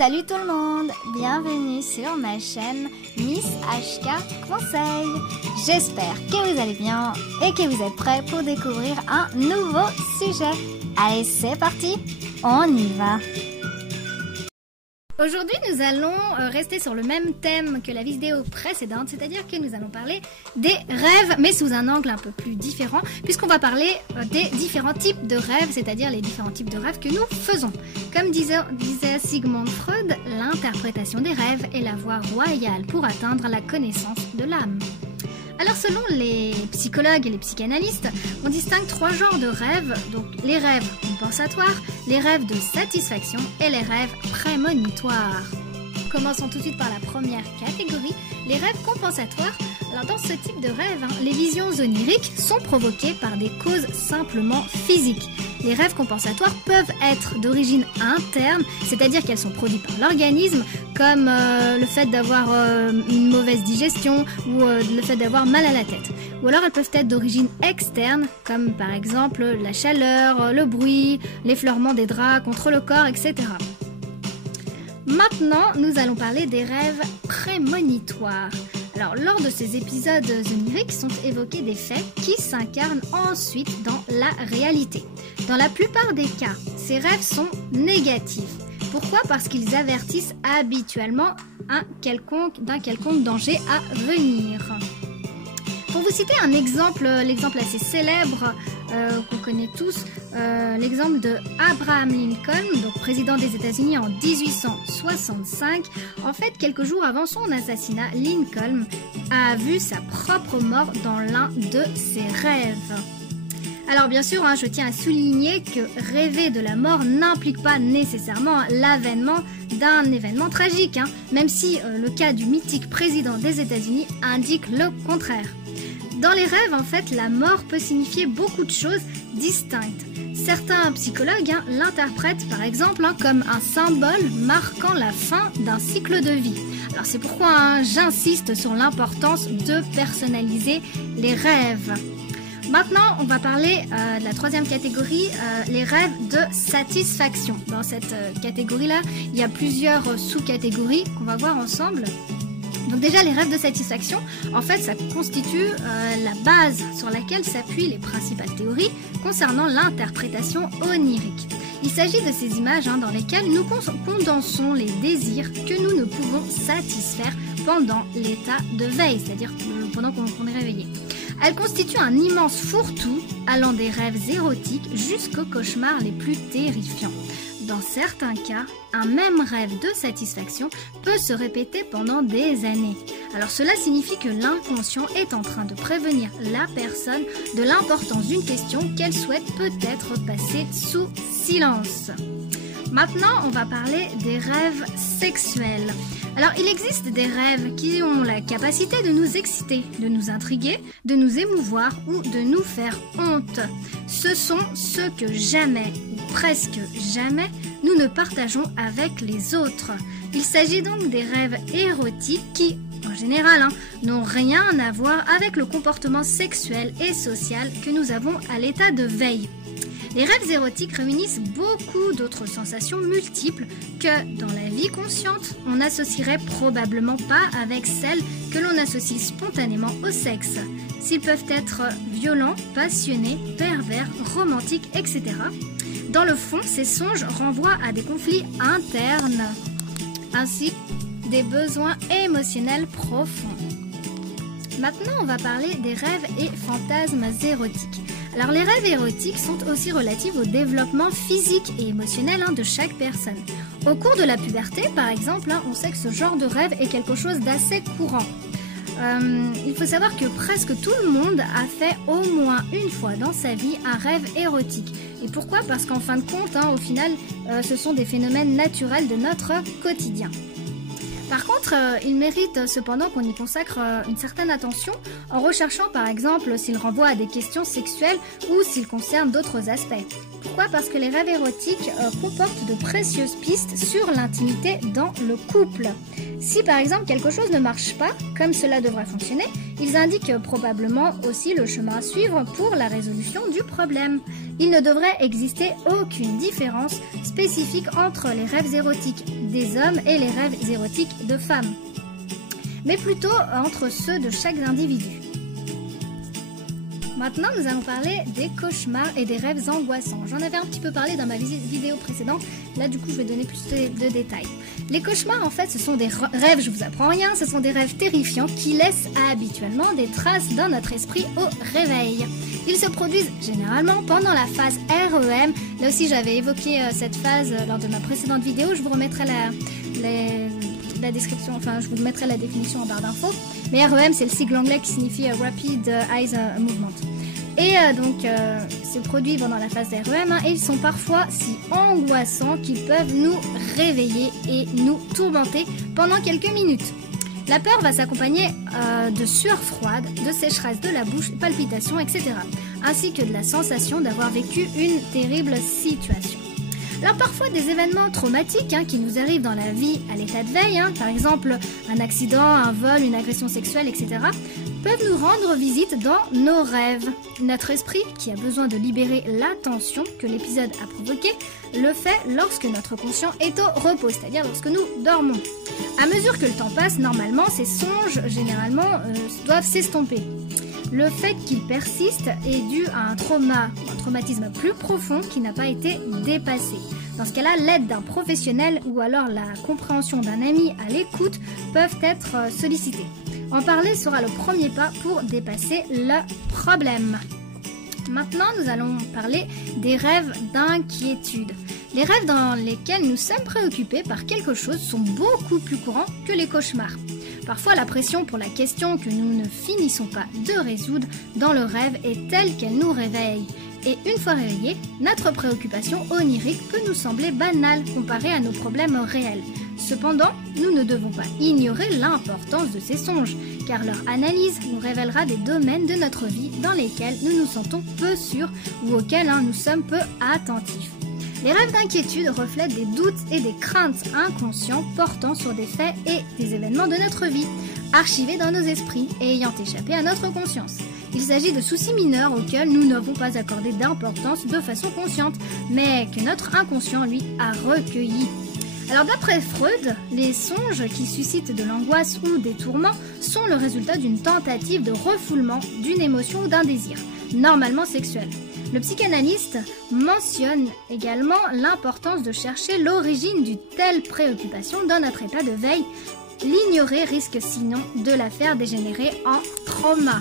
Salut tout le monde, bienvenue sur ma chaîne Miss HK Conseil. J'espère que vous allez bien et que vous êtes prêts pour découvrir un nouveau sujet. Allez, c'est parti, on y va. Aujourd'hui, nous allons rester sur le même thème que la vidéo précédente, c'est-à-dire que nous allons parler des rêves, mais sous un angle un peu plus différent, puisqu'on va parler des différents types de rêves, c'est-à-dire les différents types de rêves que nous faisons. Comme disait Sigmund Freud, l'interprétation des rêves est la voie royale pour atteindre la connaissance de l'âme. Alors selon les psychologues et les psychanalystes, on distingue 3 genres de rêves, donc les rêves compensatoires, les rêves de satisfaction et les rêves prémonitoires. Commençons tout de suite par la première catégorie, les rêves compensatoires. Alors dans ce type de rêve, les visions oniriques sont provoquées par des causes simplement physiques. Les rêves compensatoires peuvent être d'origine interne, c'est-à-dire qu'elles sont produites par l'organisme, comme le fait d'avoir une mauvaise digestion ou le fait d'avoir mal à la tête. Ou alors elles peuvent être d'origine externe, comme par exemple la chaleur, le bruit, l'effleurement des draps contre le corps, etc. Maintenant, nous allons parler des rêves prémonitoires. Alors, lors de ces épisodes oniriques sont évoqués des faits qui s'incarnent ensuite dans la réalité. Dans la plupart des cas, ces rêves sont négatifs. Pourquoi ? Parce qu'ils avertissent habituellement d'un quelconque danger à venir. Pour vous citer un exemple, l'exemple assez célèbre qu'on connaît tous, l'exemple de Abraham Lincoln, donc président des États-Unis en 1865. En fait, quelques jours avant son assassinat, Lincoln a vu sa propre mort dans l'un de ses rêves. Alors bien sûr, je tiens à souligner que rêver de la mort n'implique pas nécessairement l'avènement d'un événement tragique, même si le cas du mythique président des États-Unis indique le contraire. Dans les rêves, en fait, la mort peut signifier beaucoup de choses distinctes. Certains psychologues l'interprètent par exemple comme un symbole marquant la fin d'un cycle de vie. Alors c'est pourquoi j'insiste sur l'importance de personnaliser les rêves. Maintenant, on va parler de la troisième catégorie, les rêves de satisfaction. Dans cette catégorie-là, il y a plusieurs sous-catégories qu'on va voir ensemble. Donc déjà, les rêves de satisfaction, en fait, ça constitue la base sur laquelle s'appuient les principales théories concernant l'interprétation onirique. Il s'agit de ces images dans lesquelles nous condensons les désirs que nous ne pouvons satisfaire pendant l'état de veille, c'est-à-dire pendant qu'on est réveillé. Elles constituent un immense fourre-tout allant des rêves érotiques jusqu'aux cauchemars les plus terrifiants. Dans certains cas, un même rêve de satisfaction peut se répéter pendant des années. Alors cela signifie que l'inconscient est en train de prévenir la personne de l'importance d'une question qu'elle souhaite peut-être passer sous silence. Maintenant, on va parler des rêves sexuels. Alors, il existe des rêves qui ont la capacité de nous exciter, de nous intriguer, de nous émouvoir ou de nous faire honte. Ce sont ceux que jamais, ou presque jamais, nous ne partageons avec les autres. Il s'agit donc des rêves érotiques qui, en général, n'ont rien à voir avec le comportement sexuel et social que nous avons à l'état de veille. Les rêves érotiques réunissent beaucoup d'autres sensations multiples que, dans la vie consciente, on n'associerait probablement pas avec celles que l'on associe spontanément au sexe. S'ils peuvent être violents, passionnés, pervers, romantiques, etc. Dans le fond, ces songes renvoient à des conflits internes, ainsi des besoins émotionnels profonds. Maintenant, on va parler des rêves et fantasmes érotiques. Alors les rêves érotiques sont aussi relatifs au développement physique et émotionnel de chaque personne. Au cours de la puberté, par exemple, on sait que ce genre de rêve est quelque chose d'assez courant. Il faut savoir que presque tout le monde a fait au moins une fois dans sa vie un rêve érotique. Et pourquoi ? Parce qu'en fin de compte, au final, ce sont des phénomènes naturels de notre quotidien. Par contre, il mérite cependant qu'on y consacre une certaine attention en recherchant par exemple s'il renvoie à des questions sexuelles ou s'il concerne d'autres aspects. Pourquoi ? Parce que les rêves érotiques comportent de précieuses pistes sur l'intimité dans le couple. Si par exemple quelque chose ne marche pas comme cela devrait fonctionner, ils indiquent probablement aussi le chemin à suivre pour la résolution du problème. Il ne devrait exister aucune différence spécifique entre les rêves érotiques des hommes et les rêves érotiques de femmes, mais plutôt entre ceux de chaque individu. Maintenant, nous allons parler des cauchemars et des rêves angoissants. J'en avais un petit peu parlé dans ma vidéo précédente. Là, du coup, je vais donner plus de détails. Les cauchemars, en fait, ce sont des rêves, je vous apprends rien, ce sont des rêves terrifiants qui laissent habituellement des traces dans notre esprit au réveil. Ils se produisent généralement pendant la phase REM. Là aussi, j'avais évoqué cette phase lors de ma précédente vidéo. Je vous remettrai la description, enfin je vous mettrai la définition en barre d'infos. Mais REM, c'est le sigle anglais qui signifie Rapid Eye Movement. Et donc c'est produit pendant la phase REM et ils sont parfois si angoissants qu'ils peuvent nous réveiller et nous tourmenter pendant quelques minutes. La peur va s'accompagner de sueur froide, de sécheresse de la bouche, palpitations, etc. Ainsi que de la sensation d'avoir vécu une terrible situation. Alors parfois des événements traumatiques qui nous arrivent dans la vie à l'état de veille, par exemple un accident, un vol, une agression sexuelle, etc., peuvent nous rendre visite dans nos rêves. Notre esprit, qui a besoin de libérer la tension que l'épisode a provoquée, le fait lorsque notre conscient est au repos, c'est-à-dire lorsque nous dormons. À mesure que le temps passe, normalement, ces songes, généralement, doivent s'estomper. Le fait qu'ils persistent est dû à un traumatisme plus profond qui n'a pas été dépassé. Dans ce cas-là, l'aide d'un professionnel ou alors la compréhension d'un ami à l'écoute peuvent être sollicités. En parler sera le premier pas pour dépasser le problème. Maintenant, nous allons parler des rêves d'inquiétude. Les rêves dans lesquels nous sommes préoccupés par quelque chose sont beaucoup plus courants que les cauchemars. Parfois, la pression pour la question que nous ne finissons pas de résoudre dans le rêve est telle qu'elle nous réveille. Et une fois réveillée, notre préoccupation onirique peut nous sembler banale comparée à nos problèmes réels. Cependant, nous ne devons pas ignorer l'importance de ces songes, car leur analyse nous révélera des domaines de notre vie dans lesquels nous nous sentons peu sûrs ou auxquels nous sommes peu attentifs. Les rêves d'inquiétude reflètent des doutes et des craintes inconscients portant sur des faits et des événements de notre vie, archivés dans nos esprits et ayant échappé à notre conscience. Il s'agit de soucis mineurs auxquels nous n'avons pas accordé d'importance de façon consciente, mais que notre inconscient, lui, a recueillis. Alors d'après Freud, les songes qui suscitent de l'angoisse ou des tourments sont le résultat d'une tentative de refoulement d'une émotion ou d'un désir, normalement sexuel. Le psychanalyste mentionne également l'importance de chercher l'origine d'une telle préoccupation dans notre état de veille. L'ignorer risque sinon de la faire dégénérer en trauma.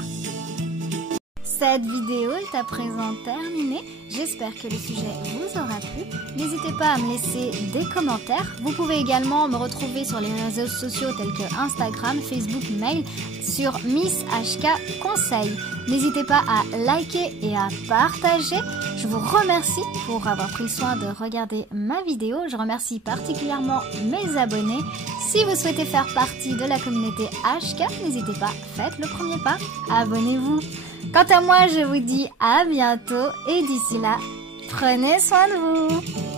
Cette vidéo est à présent terminée. J'espère que le sujet vous aura plu. N'hésitez pas à me laisser des commentaires. Vous pouvez également me retrouver sur les réseaux sociaux tels que Instagram, Facebook, mail sur Miss HK Conseil. N'hésitez pas à liker et à partager. Je vous remercie pour avoir pris soin de regarder ma vidéo. Je remercie particulièrement mes abonnés. Si vous souhaitez faire partie de la communauté HK, n'hésitez pas, faites le premier pas, abonnez-vous. Quant à moi, je vous dis à bientôt et d'ici là, prenez soin de vous.